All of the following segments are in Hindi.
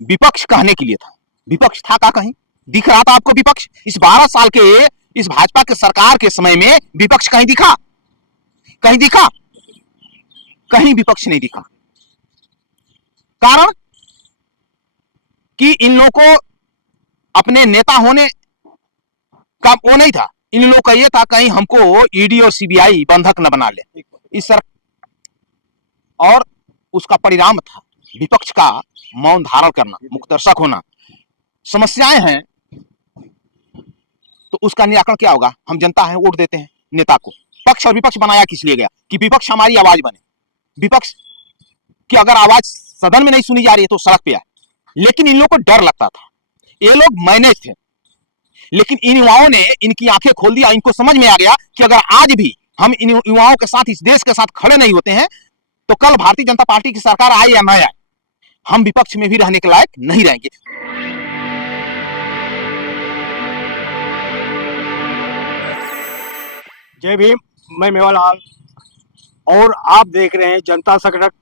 विपक्ष कहने के लिए था। विपक्ष था का कहीं दिख रहा था आपको? विपक्ष इस 12 साल के इस भाजपा के सरकार के समय में विपक्ष कहीं दिखा? कहीं दिखा? कहीं विपक्ष नहीं दिखा। कारण कि इन लोगों को अपने नेता होने का वो नहीं था। इन लोगों का ये था कहीं हमको ईडी और सीबीआई बंधक न बना ले इस सर, और उसका परिणाम था विपक्ष का मौन धारण करना, मुक्तदर्शक होना। समस्याएं हैं तो उसका निराकरण क्या होगा? हम जनता है, वोट देते हैं नेता को। पक्ष और विपक्ष बनाया किस लिए गया? कि विपक्ष हमारी आवाज बने। विपक्ष की अगर आवाज सदन में नहीं सुनी जा रही है तो सड़क पे आए। लेकिन इन लोगों को डर लगता था। ये लोग मैनेज थे, लेकिन इन युवाओं ने इनकी आंखें खोल दिया। इनको समझ में आ गया कि अगर आज भी हम इन युवाओं के साथ, इस देश के साथ खड़े नहीं होते हैं तो कल भारतीय जनता पार्टी की सरकार आए या न आए, हम विपक्ष में भी रहने के लायक नहीं रहेंगे। जय भीम, मैं मेवालाल और आप देख रहे हैं जनता संकट,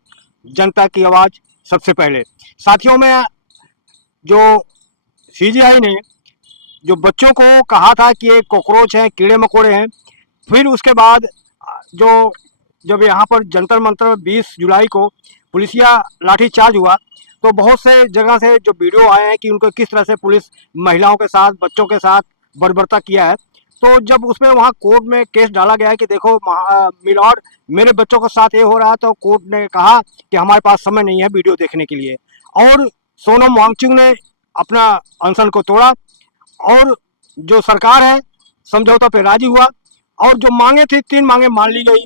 जनता की आवाज सबसे पहले। साथियों में जो सीजीआई ने जो बच्चों को कहा था कि ये कॉकरोच हैं, कीड़े मकोड़े हैं, फिर उसके बाद जो जब यहाँ पर जंतर मंतर 20 जुलाई को पुलिसिया लाठीचार्ज हुआ तो बहुत से जगह से जो वीडियो आए हैं कि उनको किस तरह से पुलिस महिलाओं के साथ, बच्चों के साथ बर्बरता किया है। तो जब उसमें वहाँ कोर्ट में केस डाला गया है कि देखो मिलॉर्ड, मेरे बच्चों के साथ ये हो रहा है, तो कोर्ट ने कहा कि हमारे पास समय नहीं है वीडियो देखने के लिए। और सोनम वांगचुक ने अपना अनशन को तोड़ा और जो सरकार है समझौता पे राजी हुआ और जो मांगे थी 3 मांगे मान ली गई।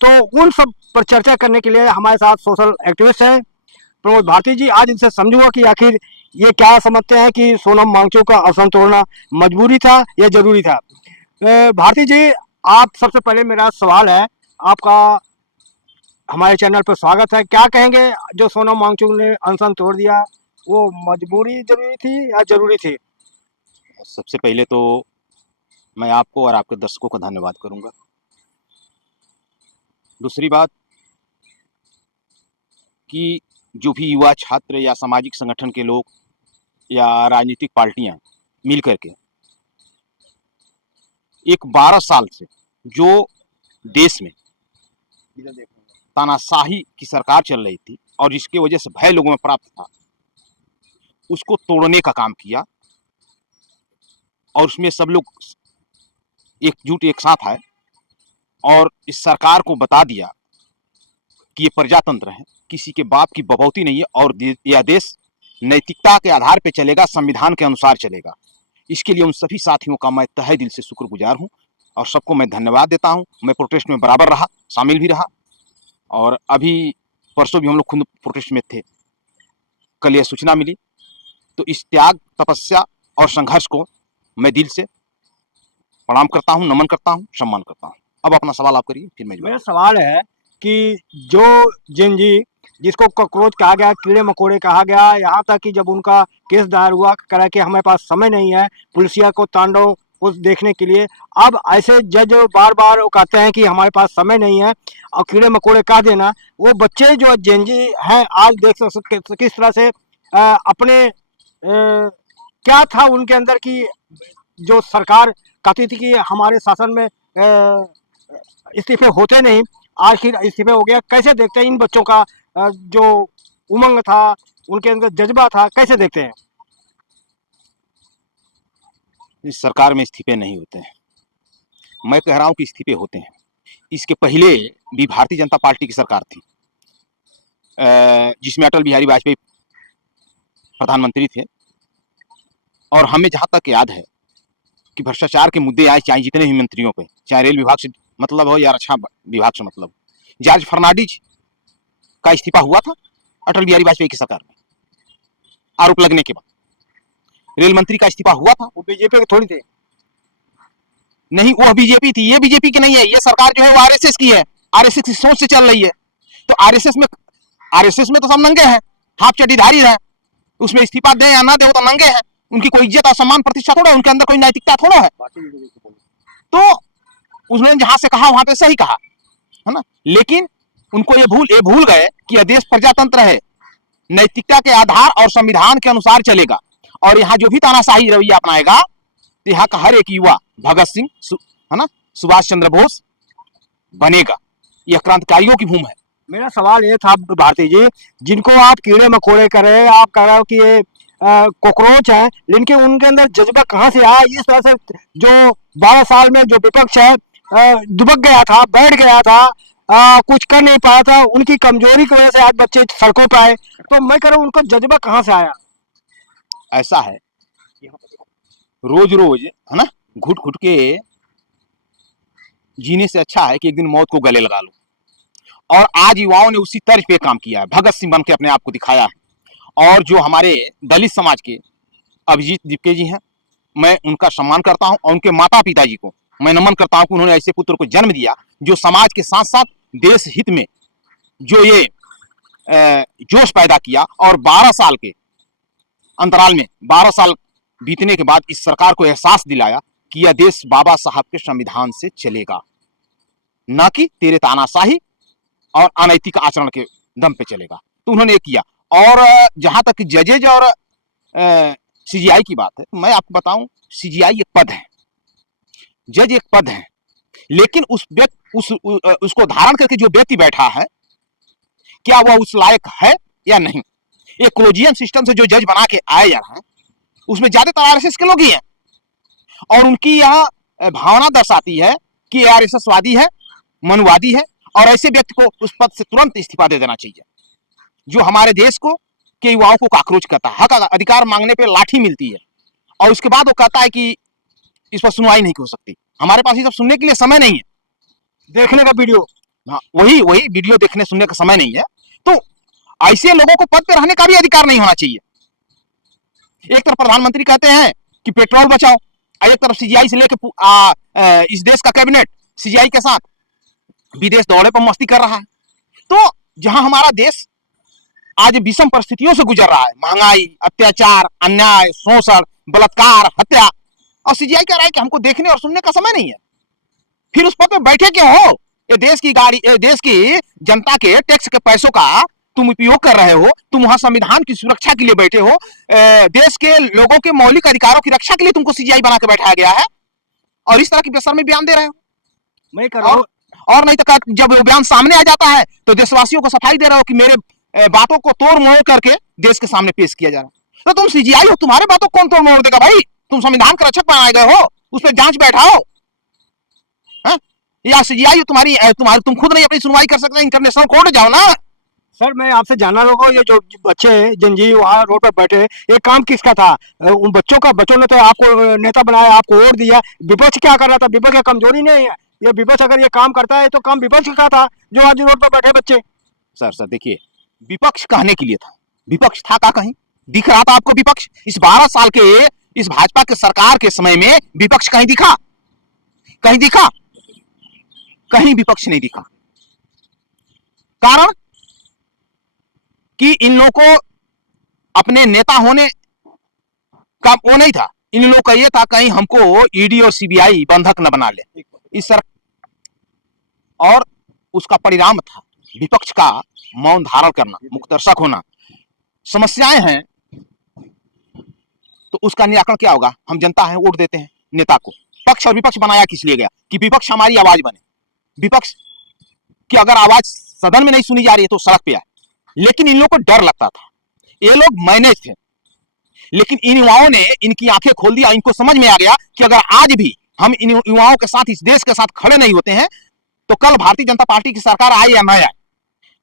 तो उन सब पर चर्चा करने के लिए हमारे साथ सोशल एक्टिविस्ट हैं प्रमोद भारती जी। आज इनसे समझूंगा कि आखिर ये क्या समझते हैं कि सोनम वांगचुक का अनशन तोड़ना मजबूरी था या जरूरी था। भारती जी, आप सबसे पहले मेरा सवाल है, आपका हमारे चैनल पर स्वागत है। क्या कहेंगे जो सोनम वांगचुक ने अनशन तोड़ दिया, वो मजबूरी जरूरी थी या जरूरी थी? सबसे पहले तो मैं आपको और आपके दर्शकों का धन्यवाद करूंगा। दूसरी बात कि जो भी युवा छात्र या सामाजिक संगठन के लोग या राजनीतिक पार्टियां मिल करके एक 12 साल से जो देश में तानाशाही की सरकार चल रही थी और जिसकी वजह से भय लोगों में प्राप्त था, उसको तोड़ने का काम किया। और उसमें सब लोग एकजुट एक साथ आए और इस सरकार को बता दिया कि ये प्रजातंत्र है, किसी के बाप की बपौती नहीं है और यह देश नैतिकता के आधार पर चलेगा, संविधान के अनुसार चलेगा। इसके लिए उन सभी साथियों का मैं तहे दिल से शुक्रगुजार हूं और सबको मैं धन्यवाद देता हूं। मैं प्रोटेस्ट में बराबर रहा, शामिल भी रहा और अभी परसों भी हम लोग खुद प्रोटेस्ट में थे। कल यह सूचना मिली तो इस त्याग, तपस्या और संघर्ष को मैं दिल से प्रणाम करता हूं, नमन करता हूं, सम्मान करता हूं। अब अपना सवाल आप करिए, फिर मैं मेरा सवाल है कि जो जिंजी जिसको कॉकरोच कहा गया, कीड़े मकोड़े कहा गया, यहाँ तक कि जब उनका केस दायर हुआ कह कि हमारे पास समय नहीं है पुलिसिया को तांडव को देखने के लिए, अब ऐसे जज बार बार वो कहते हैं कि हमारे पास समय नहीं है और कीड़े मकोड़े कह देना, वो बच्चे जो जिंजी हैं आज देख सकते किस तरह से अपने क्या था उनके अंदर की जो सरकार कहती थी कि हमारे शासन में इस्तीफे होते नहीं, आखिर इस्तीफे हो गया। कैसे देखते हैं इन बच्चों का जो उमंग था, उनके अंदर जज्बा था, कैसे देखते हैं? इस सरकार में इस्तीफे नहीं होते हैं, मैं कह रहा हूं कि इस्तीफे होते हैं। इसके पहले भी भारतीय जनता पार्टी की सरकार थी जिसमें अटल बिहारी वाजपेयी प्रधानमंत्री थे और हमें जहां तक याद है कि भ्रष्टाचार के मुद्दे आए चाहे जितने भी मंत्रियों पे, चाहे रेल विभाग से मतलब हो या रक्षा विभाग से मतलब, जॉर्ज फर्नांडिस का इस्तीफा हुआ था अटल बिहारी वाजपेयी की सरकार में आरोप लगने के बाद। रेल मंत्री का इस्तीफा हुआ था, वो बीजेपी के थोड़ी थे। नहीं, वो बीजेपी थी, ये बीजेपी की नहीं है। ये सरकार जो है वो आरएसएस की है, आरएसएस की सोच से चल रही है। तो आरएसएस में तो सब नंगे हैं, हाफ चड्डीधारी है। उसमें इस्तीफा दे या ना दे वो तो नंगे हैं। उनकी कोई इज्जत और सम्मान प्रतिष्ठा थोड़ा है, उनके अंदर कोई नैतिकता थोड़ा है। तो उसने जहां से कहा वहां पे सही कहा है ना। लेकिन उनको ये भूल गए कि यह देश प्रजातंत्र है नैतिकता के आधार और संविधान के अनुसार चलेगा। और यहाँ जो भी तानाशाही रवैया अपनाएगा तो यहाँ का हर एक युवा भगत सिंह है ना, सुभाष चंद्र बोस बनेगा। यह क्रांतिकारियों की भूमि है। मेरा सवाल ये था भारती जी, जिनको आप कीड़े मकोड़े कर रहे हैं, आप कह रहे हो कि ये कॉकरोच है, लेकिन उनके अंदर जज्बा कहाँ से आया? इस तरह से जो 12 साल में जो विपक्ष है दुबक गया था, बैठ गया था, कुछ कर नहीं पाया था, उनकी कमजोरी की वजह से आज बच्चे सड़कों पर आए। तो मैं कह रहा हूँ उनको जज्बा कहाँ से आया? ऐसा है, रोज रोज है ना घुट घुट के जीने से अच्छा है कि एक दिन मौत को गले लगा लो। और आज युवाओं ने उसी तर्ज पे काम किया है, भगत सिंह बन के अपने आप को दिखाया है। और जो हमारे दलित समाज के अभिजीत दीपके जी हैं, मैं उनका सम्मान करता हूं, और उनके माता पिता जी को मैं नमन करता हूं कि उन्होंने ऐसे पुत्र को जन्म दिया जो समाज के साथ साथ देश हित में जो ये जोश पैदा किया। और 12 साल के अंतराल में 12 साल बीतने के बाद इस सरकार को एहसास दिलाया कि यह देश बाबा साहब के संविधान से चलेगा, न कि तेरे तानाशाही और अनैतिक आचरण के दम पे चलेगा। तो उन्होंने ये किया। और जहां तक जजेज और सीजीआई की बात है, मैं आपको बताऊं, सीजीआई एक पद है, जज एक पद है, लेकिन उसको धारण करके जो व्यक्ति बैठा है, क्या वह उस लायक है या नहीं? एक कोलिजियन सिस्टम से जो जज बना के आए जा रहा है, उसमें ज्यादातर आरएसएस के लोग ही हैं। और उनकी यह भावना दर्शाती है कि आरएसएस वादी है, मनुवादी है, और ऐसे व्यक्ति को उस पद से तुरंत इस्तीफा दे देना चाहिए, जो हमारे देश को के युवाओं को काक्रोच करता है। हक अधिकार मांगने पे लाठी मिलती है, और उसके बाद वो कहता है कि इस पर सुनवाई नहीं हो सकती। हमारे पास ये सब सुनने के लिए समय नहीं है, देखने का वीडियो, हाँ, वही वीडियो देखने सुनने का समय नहीं है। तो ऐसे लोगों को पद पे रहने का भी अधिकार नहीं होना चाहिए। एक तरफ प्रधानमंत्री कहते हैं कि पेट्रोल बचाओ, एक तरफ सीजीआई से लेके इस देश का कैबिनेट सीजीआई के साथ विदेश दौरे पर मस्ती कर रहा है। तो जहां हमारा देश आज विषम परिस्थितियों से गुजर रहा है, महंगाई, अत्याचार, अन्याय, शोषण, बलात्कार, हत्या, और सीजीआई कह रहा है कि हमको देखने और सुनने का समय नहीं है। फिर उस पद पे बैठे क्यों हो? ये देश की गाड़ी, देश की जनता के टैक्स के पैसों का तुम उपयोग कर रहे हो, तुम वहां संविधान की सुरक्षा के लिए बैठे हो, देश के लोगों के मौलिक अधिकारों की रक्षा के लिए तुमको सीजीआई बना के बैठाया गया है, और इस तरह की बेशर्मी बयान दे रहे हो। मैं कर रहा हूँ, और नहीं तो जब वो बयान सामने आ जाता है तो देशवासियों को सफाई दे रहे हो कि मेरे बातों को तोड़ मोड़ करके देश के सामने पेश किया जा रहा है। तो तुम सीजीआई हो, तुम्हारे बातों को कौन तोड़ मोड़ देगा भाई? तुम संविधान के रक्षक बनाए गए हो, उस पर जांच बैठाओ, या सीजीआई तुम्हारी तुम खुद नहीं अपनी सुनवाई कर सकते, इंटरनेशनल कोर्ट जाओ ना। सर मैं आपसे जानना चाहूंगा, ये जो बच्चे जंजी वहाँ रोड पर बैठे, ये काम किसका था? उन बच्चों ने तो आपको नेता बनाया, आपको वोट दिया। विपक्ष क्या कर रहा था? विपक्ष की कमजोरी नहीं है ये? विपक्ष अगर ये काम करता है तो काम विपक्ष का था, जो आज रोड पर बैठे बच्चे। सर देखिए, विपक्ष कहने के लिए था, विपक्ष था का कहीं दिख रहा था आपको? विपक्ष इस 12 साल के इस भाजपा के सरकार के समय में विपक्ष कहीं दिखा? कहीं दिखा? कहीं विपक्ष नहीं दिखा। कारण कि इन लोगों को अपने नेता होने का वो नहीं था, इन लोगों का ये था कहीं हमको ईडी और सीबीआई बंधक न बना ले इस सर। और उसका परिणाम था विपक्ष का मौन धारण करना, मुक्तदर्शक होना। समस्याएं हैं तो उसका निराकरण क्या होगा? हम जनता है, वोट देते हैं नेता को। पक्ष और विपक्ष बनाया किस लिए गया? कि विपक्ष हमारी आवाज बने, विपक्ष की अगर आवाज सदन में नहीं सुनी जा रही है तो सड़क पे आए। लेकिन इन लोगों को डर लगता था, ये लोग मैनेज थे, लेकिन इन युवाओं ने इनकी आंखें खोल दिया। इनको समझ में आ गया कि अगर आज भी हम इन युवाओं के साथ, इस देश के साथ खड़े नहीं होते हैं तो कल भारतीय जनता पार्टी की सरकार आए या न आए,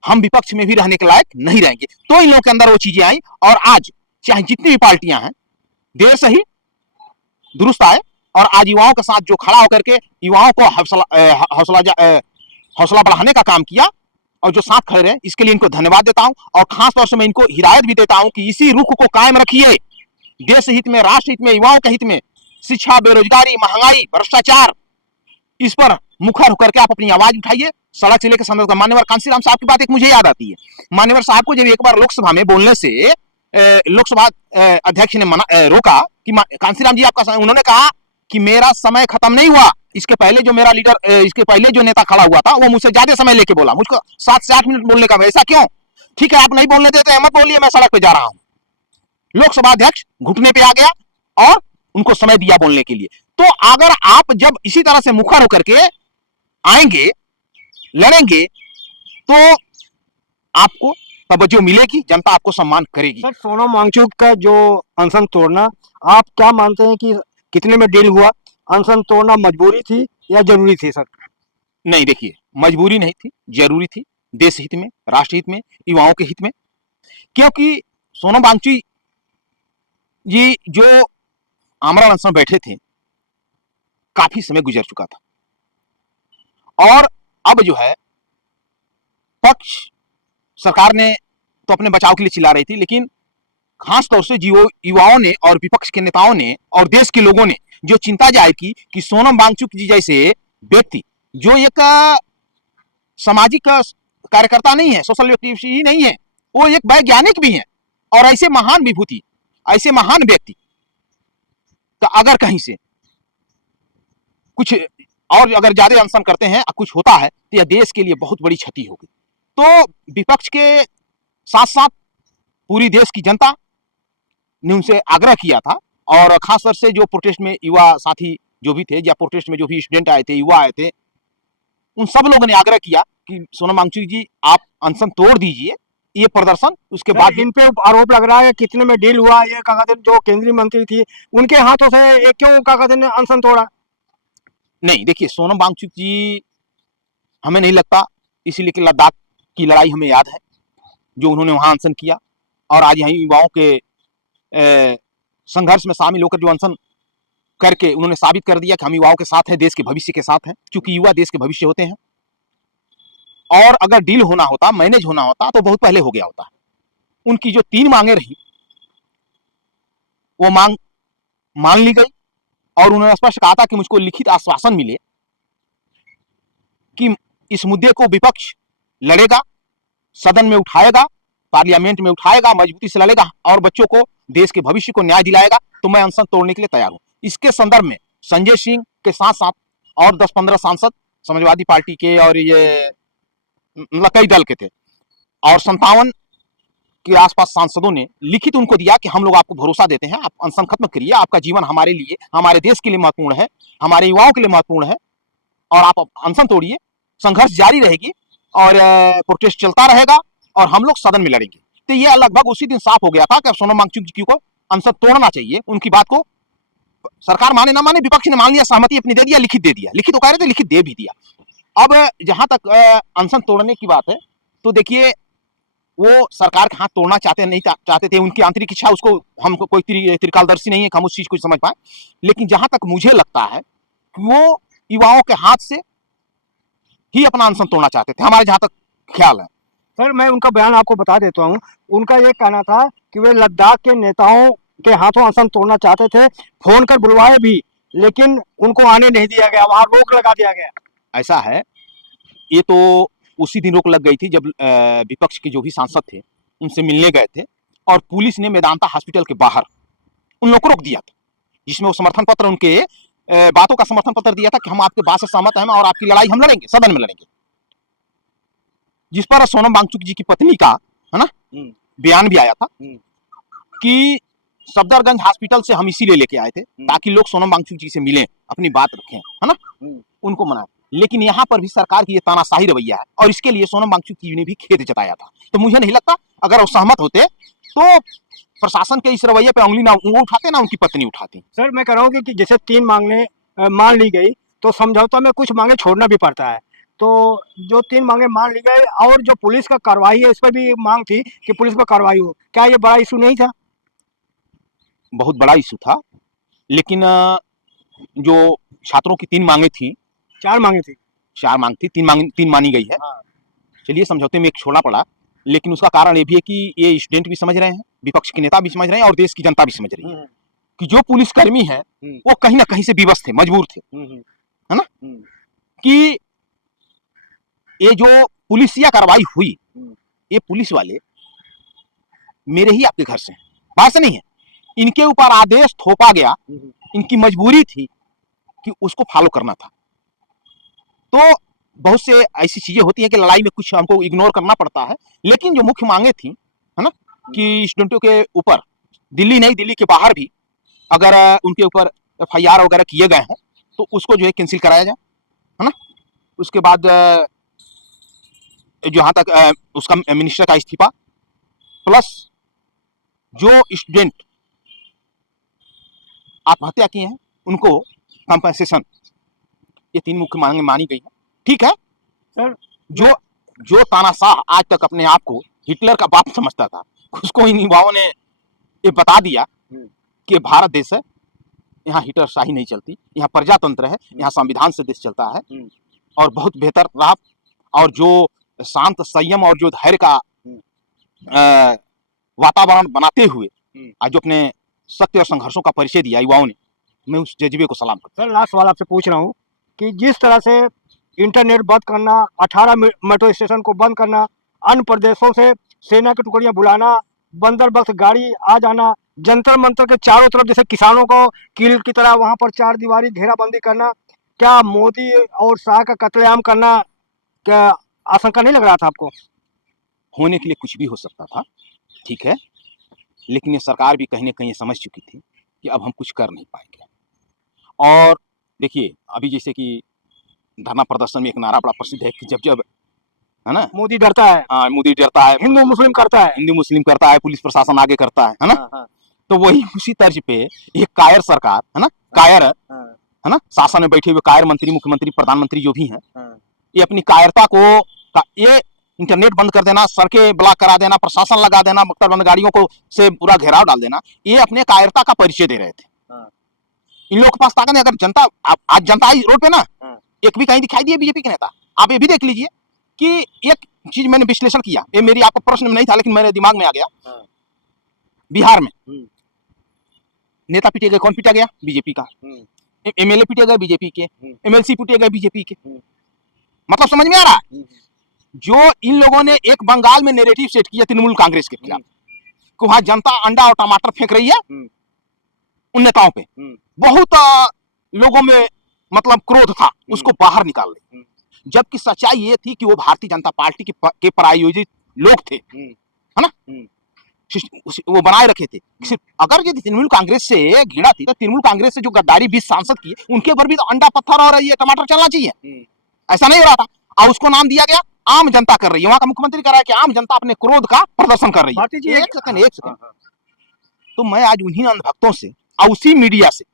हम विपक्ष में भी रहने के लायक नहीं रहेंगे। तो इन लोगों के अंदर वो चीजें आई, और आज चाहे जितनी भी पार्टियां हैं देर से ही दुरुस्त आए, और आज युवाओं के साथ जो खड़ा होकर के युवाओं को हौसला बढ़ाने का काम किया, और जो साथ खड़े रहे, इसके लिए इनको धन्यवाद देता हूं। और खास तौर से मैं इनको हिदायत भी देता हूं कि इसी रुख को कायम रखिए, देश हित में, राष्ट्र हित में, युवाओं के हित में। शिक्षा, बेरोजगारी, महंगाई, भ्रष्टाचार, इस पर मुखर होकर के आप अपनी आवाज उठाइए। सड़क से लेकर संसद का। मान्यवर कांसीराम साहब की बात एक मुझे याद आती है। मान्यवर साहब को जब एक बार लोकसभा में बोलने से लोकसभा अध्यक्ष ने रोका कि कांसीराम जी आपका, उन्होंने कहा कि मेरा समय खत्म नहीं हुआ, इसके पहले जो मेरा लीडर, इसके पहले जो नेता खड़ा हुआ था वो मुझसे ज्यादा समय लेके बोला, मुझको 7 से 8 मिनट बोलने का। ऐसा क्यों? ठीक है, आप नहीं बोलने देते, मत बोलिए, मैं सड़क पे जा रहा हूं। लोकसभा अध्यक्ष घुटने पे आ गया और उनको समय दिया बोलने के लिए। तो अगर आप जब इसी तरह से मुखर होकर के आएंगे, लड़ेंगे, तो आपको तवज्जो मिलेगी, जनता आपको सम्मान करेगी। सर, सोनम वांगचुक का जो अनशन तोड़ना, आप क्या मानते हैं कि कितने में डील हुआ? अनशन तोड़ना मजबूरी थी या जरूरी थी सर? नहीं, देखिए, मजबूरी नहीं थी, जरूरी थी, देश हित में, राष्ट्र हित में, युवाओं के हित में। क्योंकि सोनम वांगचुक जी जो आमरण अनशन बैठे थे, काफी समय गुजर चुका था और अब जो है पक्ष सरकार ने तो अपने बचाव के लिए चिल्ला रही थी, लेकिन खास तौर से युवाओं ने और विपक्ष के नेताओं ने और देश के लोगों ने जो चिंता जाहिर की कि सोनम वांगचुक जी जैसे व्यक्ति, जो एक सामाजिक कार्यकर्ता नहीं है, सोशल एक्टिविस्ट ही नहीं है, वो एक वैज्ञानिक भी है, और ऐसे महान विभूति, ऐसे महान व्यक्ति का अगर कहीं से कुछ और अगर ज्यादा अनशन करते हैं, कुछ होता है, तो यह देश के लिए बहुत बड़ी क्षति होगी। तो विपक्ष के साथ साथ पूरी देश की जनता ने उनसे आग्रह किया था, और खासतौर से जो प्रोटेस्ट में युवा साथी जो भी थे, या प्रोटेस्ट में जो भी स्टूडेंट आए थे, युवा आए थे, उन सब लोगों ने आग्रह किया कि सोनम वांगचुक जी आप अनशन तोड़ दीजिए, ये प्रदर्शन उसके बाद। इन पे आरोप लग रहा है कितने में डील हुआ, ये क्या कहते हैं जो केंद्रीय मंत्री थी उनके हाथों से ये क्यों क्या कहते हैं अनशन तोड़ा? नहीं, देखिए, सोनम वांगचुक जी हमें नहीं लगता, इसीलिए कि लद्दाख की लड़ाई हमें याद है, जो उन्होंने वहां अनशन किया, और आज यहीं युवाओं के संघर्ष में शामिल होकर जो अनशन करके उन्होंने साबित कर दिया कि हम युवाओं के साथ हैं, देश के भविष्य के साथ हैं, क्योंकि युवा देश के भविष्य होते हैं। और अगर डील होना होता, मैनेज होना होता, तो बहुत पहले हो गया होता। उनकी जो 3 मांगे रही, वो मांग मान ली गई, और उन्होंने स्पष्ट कहा था कि मुझको लिखित आश्वासन मिले कि इस मुद्दे को विपक्ष लड़ेगा, सदन में उठाएगा, पार्लियामेंट में उठाएगा, मजबूती से लड़ेगा, और बच्चों को, देश के भविष्य को न्याय दिलाएगा, तो मैं अनशन तोड़ने के लिए तैयार हूं। इसके संदर्भ में संजय सिंह के साथ साथ और 10-15 सांसद समाजवादी पार्टी के, और ये कई दल के थे, और 57 के आसपास सांसदों ने लिखित उनको दिया कि हम लोग आपको भरोसा देते हैं, आप अनशन खत्म करिए, आपका जीवन हमारे लिए, हमारे देश के लिए महत्वपूर्ण है, हमारे युवाओं के लिए महत्वपूर्ण है, और आप अनशन तोड़िए, संघर्ष जारी रहेगी, और प्रोटेस्ट चलता रहेगा, और हम लोग सदन में लड़ेंगे। तो ये लगभग उसी दिन साफ हो गया था कि सोनम वांगचुक जी को अनशन तोड़ना चाहिए। उनकी बात को सरकार माने ना माने, विपक्ष ने मान लिया, सहमति अपनी दे दिया, लिखित दे दिया, लिखित तो कह रहे थे, लिखित दे भी दिया। अब जहां तक अनशन तोड़ने की बात है, तो देखिए, वो सरकार के हाथ तोड़ना चाहते नहीं चाहते थे, उनकी आंतरिक इच्छा, उसको हम कोई त्रिकालदर्शी नहीं है कि हम उस चीज को समझ पाए। लेकिन जहां तक मुझे लगता है कि वो युवाओं के हाथ से ही अपना अनशन तोड़ना चाहते थे, हमारे जहां तक ख्याल है। सर, मैं उनका बयान आपको बता देता हूँ। उनका ये कहना था कि वे लद्दाख के नेताओं के हाथों अनशन तोड़ना चाहते थे, फोन कर बुलवाए भी, लेकिन उनको आने नहीं दिया गया, वहां रोक लगा दिया गया। ऐसा है, ये तो उसी दिन रोक लग गई थी जब विपक्ष के जो भी सांसद थे उनसे मिलने गए थे, और पुलिस ने मेदांता हॉस्पिटल के बाहर उन लोगों को रोक दिया था, जिसमें वो समर्थन पत्र, उनके बातों का समर्थन पत्र दिया था कि हम आपके बात से सहमत हैं, और आपकी लड़ाई हम लड़ेंगे, सदन में लड़ेंगे। जिस पर सोनम वांगचुक जी की पत्नी का, है ना, बयान भी आया था कि सफदरगंज हॉस्पिटल से हम इसीलिए लेके आए थे ताकि लोग सोनम वांगचुक जी से मिलें, अपनी बात रखें, है ना, उनको मनाएं। लेकिन यहाँ पर भी सरकार की ये तानाशाही रवैया है, और इसके लिए सोनम वांगचुक जी ने भी खेद जताया था। तो मुझे नहीं लगता अगर वो सहमत होते तो प्रशासन के इस रवैये पे उंगली ना वो उठाते, ना उनकी पत्नी उठाती। सर, मैं कह रहा हूँ कि जैसे 3 मांगे मान ली गई, तो समझौता में कुछ मांगे छोड़ना भी पड़ता है। तो जो 3 मांगे मान ली गई, और जो पुलिस का कार्रवाई है, इस पर भी मांग थी कि पुलिस पर कार्रवाई हो, क्या ये बड़ा इशू नहीं था? बहुत बड़ा इशू था, लेकिन जो छात्रों की 3 मांगे थी, 4 मांगे थी, 4 मांग थी, 3 मानी गई है। हाँ। चलिए, समझौते में एक छोड़ना पड़ा, लेकिन उसका कारण ये भी है कि ये स्टूडेंट भी समझ रहे हैं, विपक्ष के नेता भी समझ रहे हैं, और देश की जनता भी समझ रही है कि जो पुलिसकर्मी है वो कहीं ना कहीं से विवश थे, मजबूर थे, है ना, कि ये जो पुलिसिया कार्रवाई हुई, ये पुलिस वाले मेरे ही आपके घर से, बाहर से नहीं है, इनके ऊपर आदेश थोपा गया, इनकी मजबूरी थी कि उसको फॉलो करना था। तो बहुत से ऐसी चीजें होती हैं कि लड़ाई में कुछ हमको इग्नोर करना पड़ता है, लेकिन जो मुख्य मांगे थी, है ना, कि स्टूडेंटों के ऊपर दिल्ली नहीं दिल्ली के बाहर भी अगर उनके ऊपर एफआईआर वगैरह किए गए हैं तो उसको जो है कैंसिल कराया जाए, है ना। उसके बाद जहां तक उसका मिनिस्टर का इस्तीफा, प्लस जो स्टूडेंट आत्महत्या किए हैं उनको कंपनसेशन, ये 3 मुख्य मांगे मानी गई हैं। ठीक है सर, जो जो तानाशाह आज तक अपने आप को हिटलर का बाप समझता था, उसको इन युवाओं ने ये बता दिया कि भारत देश है, यहाँ हिटलरशाही नहीं चलती, यहाँ प्रजातंत्र है, यहाँ संविधान से देश चलता है, और बहुत बेहतर रहा। और जो शांत संयम और जो धैर्य का वातावरण बनाते हुए आज जो अपने सत्य और संघर्षों का परिचय दिया युवाओं ने, मैं उस जज्बे को सलाम करता हूं। सर लास्ट सवाल आपसे पूछ रहा हूँ कि जिस तरह से इंटरनेट बंद करना, 18 मेट्रो स्टेशन को बंद करना, अन्य प्रदेशों से सेना की टुकड़ियां बुलाना, बंदरबख्त गाड़ी आ जाना, जंतर मंतर के चारों तरफ जैसे किसानों को कील की तरह वहां पर 4 दीवारी घेराबंदी करना, क्या मोदी और शाह का कत्लेआम करना, क्या आशंका नहीं लग रहा था आपको? होने के लिए कुछ भी हो सकता था, ठीक है, लेकिन ये सरकार भी कहीं ना कहीं समझ चुकी थी कि अब हम कुछ कर नहीं पाएंगे। और देखिए अभी जैसे कि धरना प्रदर्शन में एक नारा बड़ा प्रसिद्ध है कि जब जब, है ना, मोदी डरता है, हाँ मोदी डरता है, हिंदू मुस्लिम करता है, हिंदू मुस्लिम करता है, पुलिस प्रशासन आगे करता है ना। हाँ, हाँ, तो वही उसी तर्ज पे एक कायर सरकार, है ना, कायर, हाँ, है ना, शासन में बैठे हुए कायर मंत्री, मुख्यमंत्री, प्रधानमंत्री जो भी हैं, हाँ, ये अपनी कायरता को ये इंटरनेट बंद कर देना, सड़कें ब्लॉक करा देना, प्रशासन लगा देना, बंद गाड़ियों को से पूरा घेराव डाल देना, ये अपने कायरता का परिचय दे रहे थे। हाँ। इन लोगों के पास ताकत नहीं। अगर जनता आज जनता आई रोड पे ना, हाँ। एक भी कहीं दिखाई दिए बीजेपी के नेता? आप ये भी देख लीजिए कि एक चीज मैंने विश्लेषण किया, ये मेरी आपको प्रश्न में नहीं था लेकिन मेरे दिमाग में आ गया। हाँ। बिहार में नेता पीटे गए, कौन पीटा गया? बीजेपी का। एमएलए पीटे गए बीजेपी के, एमएलसी पीटे गए बीजेपी के। मतलब समझ में आ रहा है? जो इन लोगों ने एक बंगाल में नैरेटिव सेट किया तृणमूल कांग्रेस के खिलाफ, कि वहां जनता अंडा और टमाटर फेंक रही है उन नेताओं पे, बहुत लोगों में मतलब क्रोध था, उसको बाहर निकाल रही। जबकि सच्चाई ये थी कि वो भारतीय जनता पार्टी के प्रायोजित लोग थे, है ना, वो बनाए रखे थे। अगर यदि तृणमूल कांग्रेस से घृणा थी तो तृणमूल कांग्रेस से जो गद्दारी 20 सांसद किए उनके ऊपर भी तो अंडा पत्थर और ये टमाटर चलना चाहिए। ऐसा नहीं हो रहा था, और उसको नाम दिया गया आम जनता कर रही है। वहां का मुख्यमंत्री कह रहा है कि आम जनता अपने क्रोध का प्रदर्शन कर रही है। एक सेकंड, तो मैं आज उन्हीं अंधभक्तों से और उसी मीडिया से,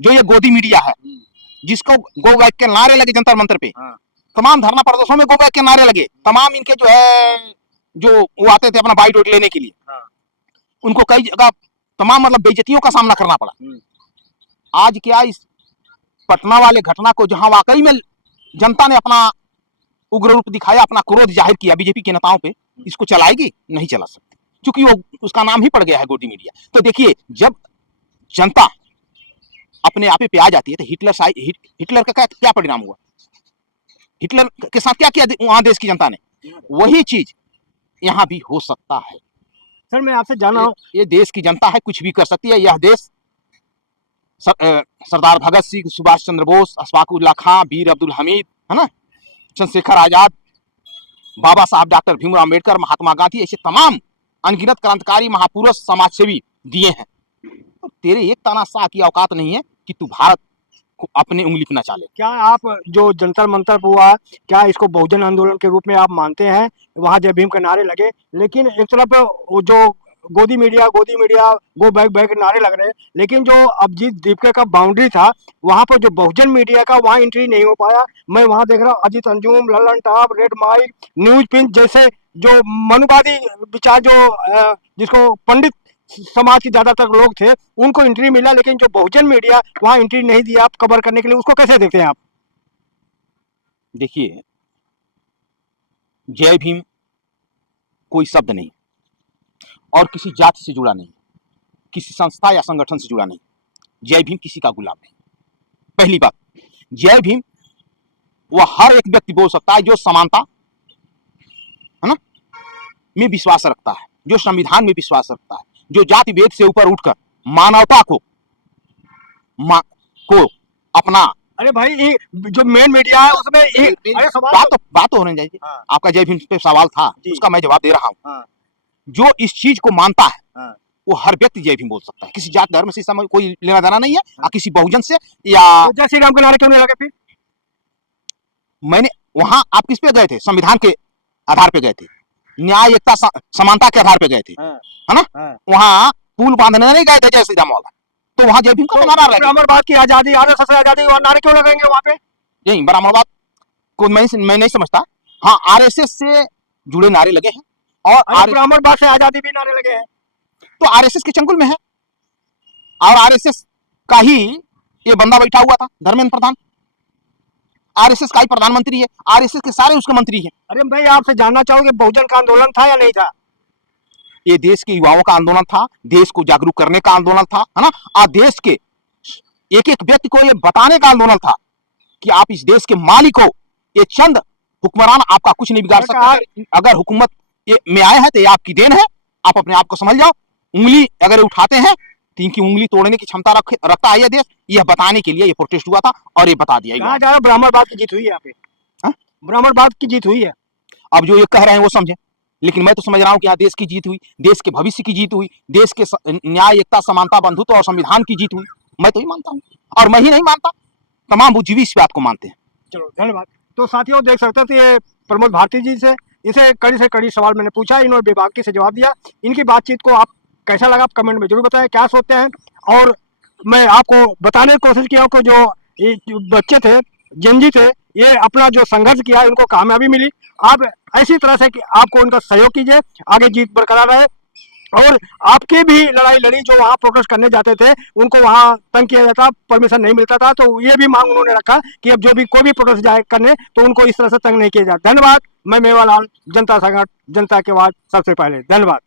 जो ये गोदी मीडिया है, जिसको गो बैक के नारे लगे जंतर मंतर पे, तमाम धरना प्रदर्शनों में गो बैक के नारे लगे, तमाम इनके जो है जो वो आते थे अपना बाइट लेने के लिए, उनको कई जगह तमाम मतलब बेइज्जतियों का सामना करना पड़ा। आज क्या इस पटना वाले घटना को, जहां वाकई में जनता ने अपना उग्र रूप दिखाया, अपना क्रोध जाहिर किया बीजेपी के नेताओं पे, इसको चलाएगी? नहीं चला सकती, क्योंकि वो उसका नाम ही पड़ गया है गोदी मीडिया। तो देखिए, जब जनता अपने आप पे आ जाती है तो हिटलर का क्या परिणाम हुआ? हिटलर के साथ क्या किया वहां देश की जनता ने? वही चीज यहां भी हो सकता है। सर मैं आपसे जाना, ये देश की जनता है, कुछ भी कर सकती है। यह देश सरदार भगत सिंह, सुभाष चंद्र बोस, अशफाक उल्लाह खां, वीर अब्दुल हमीद, है ना, चंद्रशेखर आजाद, बाबा साहब डॉक्टर भीमराव अम्बेडकर, महात्मा गांधी, ऐसे तमाम अनगिनत क्रांतिकारी महापुरुष समाजसेवी दिए हैं। तो तेरे एक तानाशाह की औकात नहीं है कि तू भारत को अपनी उंगली पे न चाले। क्या आप जो जंतर मंतर हुआ, क्या इसको बहुजन आंदोलन के रूप में आप मानते हैं? वहां जय भीम के नारे लगे, लेकिन एक तरफ जो गोदी मीडिया गो बैक नारे लग रहे हैं, लेकिन जो अभिजीत दीपके का बाउंड्री था, वहां पर जो बहुजन मीडिया का वहां एंट्री नहीं हो पाया। मैं वहां देख रहा हूँ Ajit Anjum, Lallantop, red mic, news pinch जैसे जो मनुवादी विचार, जो जिसको पंडित समाज के ज्यादातर लोग थे, उनको एंट्री मिला, लेकिन जो बहुजन मीडिया वहां एंट्री नहीं दिया आप कवर करने के लिए। उसको कैसे देखते हैं आप? देखिए, जय भीम कोई शब्द नहीं, और किसी जाति से जुड़ा नहीं, किसी संस्था या संगठन से जुड़ा नहीं। जय भीम किसी का गुलाम नहीं। पहली बात, जय भीम वह हर एक व्यक्ति बोल सकता है जो समानता, है ना, में विश्वास रखता है, जो संविधान में विश्वास रखता है, जो जाति भेद से ऊपर उठकर मानवता को अपना अरे भाई ये जो मेन मीडिया है उसमें अरे सवाल बात तो होने चाहिए। हाँ। आपका जय भीम पे सवाल था, उसका मैं जवाब दे रहा हूँ। हाँ। जो इस चीज को मानता है, हाँ। वो हर व्यक्ति जय भीम बोल सकता है। किसी जात धर्म से समय कोई लेना देना नहीं है, और किसी बहुजन से या तो जय श्री राम के नारे क्यों नहीं लगे फिर? मैंने वहां आप किस पे गए थे? संविधान के आधार पे गए थे, न्याय एकता समानता के आधार पे गए थे, है ना? वहां पुल बांधने नहीं गए थे जय श्री राम वाला, तो वहां जय भीम का नारा लगा। ब्राह्मणवाद की आजादी, आरएसएस की आजादी और नारे क्यों लगेंगे वहां पे? यही ब्राह्मणवाद को मैं नहीं समझता। हाँ, आरएसएस से जुड़े नारे लगे हैं और ब्राह्मणवाद से आजादी भी नारे लगे हैं, तो आरएसएस के चंगुल में है। और आरएसएस का ही ये बंदा बैठा हुआ था, धर्मेंद्र प्रधान, आरएसएस का ही प्रधानमंत्री है, आरएसएस के सारे उसके मंत्री हैं। अरे भाई आपसे जानना चाहूंगे बहुजन का आंदोलन था या नहीं था? ये देश के युवाओं का आंदोलन था, देश को जागरूक करने का आंदोलन था, है ना? और देश के एक एक व्यक्ति को ये बताने का आंदोलन था कि आप इस देश के मालिक हो, ये चंद हुक्मरान आपका कुछ नहीं बिगाड़ सकता। अगर हुकूमत में आए हैं तो ये आपकी देन है, आप अपने आप को समझ जाओ। उंगली अगर उठाते हैं तो इनकी उंगली तोड़ने की क्षमता रखता है ये देश। यह बताने के लिए ये प्रोटेस्ट हुआ था और ये बता दिया। कहा जा रहा है ब्राह्मणवाद की जीत हुई है यहाँ पे, ब्राह्मणवाद की जीत हुई है। अब जो ये कह रहे हैं वो समझे, लेकिन मैं तो समझ रहा हूँ कि यहाँ देश की जीत हुई, देश के भविष्य की जीत हुई, देश के न्याय एकता समानता बंधुत्व और संविधान की जीत हुई। मैं तो ही मानता हूँ, और मैं ही नहीं मानता, तमाम बुद्धिजीवी इस बात को मानते हैं। चलो धन्यवाद। तो साथियों देख सकते थे ये प्रमोद भारती जी से कड़ी सवाल मैंने पूछा, इन्होंने बेबाकी से जवाब दिया। इनकी बातचीत को आप कैसा लगा आप कमेंट में जरूर बताएं, क्या सोचते हैं। और मैं आपको बताने की कोशिश किया कि जो बच्चे थे, जेनजी थे, ये अपना जो संघर्ष किया उनको कामयाबी मिली। आप ऐसी तरह से कि आपको उनका सहयोग कीजिए, आगे जीत बरकरार रहे। और आपकी भी लड़ाई लड़ी, जो वहाँ प्रोटेस्ट करने जाते थे उनको वहाँ तंग किया जाता, परमिशन नहीं मिलता था, तो ये भी मांग उन्होंने रखा कि अब जो भी कोई भी प्रोटेस्ट जाए करने तो उनको इस तरह से तंग नहीं किया जाए। धन्यवाद। मैं मेवालाल, जनता संगठन, जनता की आवाज सबसे पहले। धन्यवाद।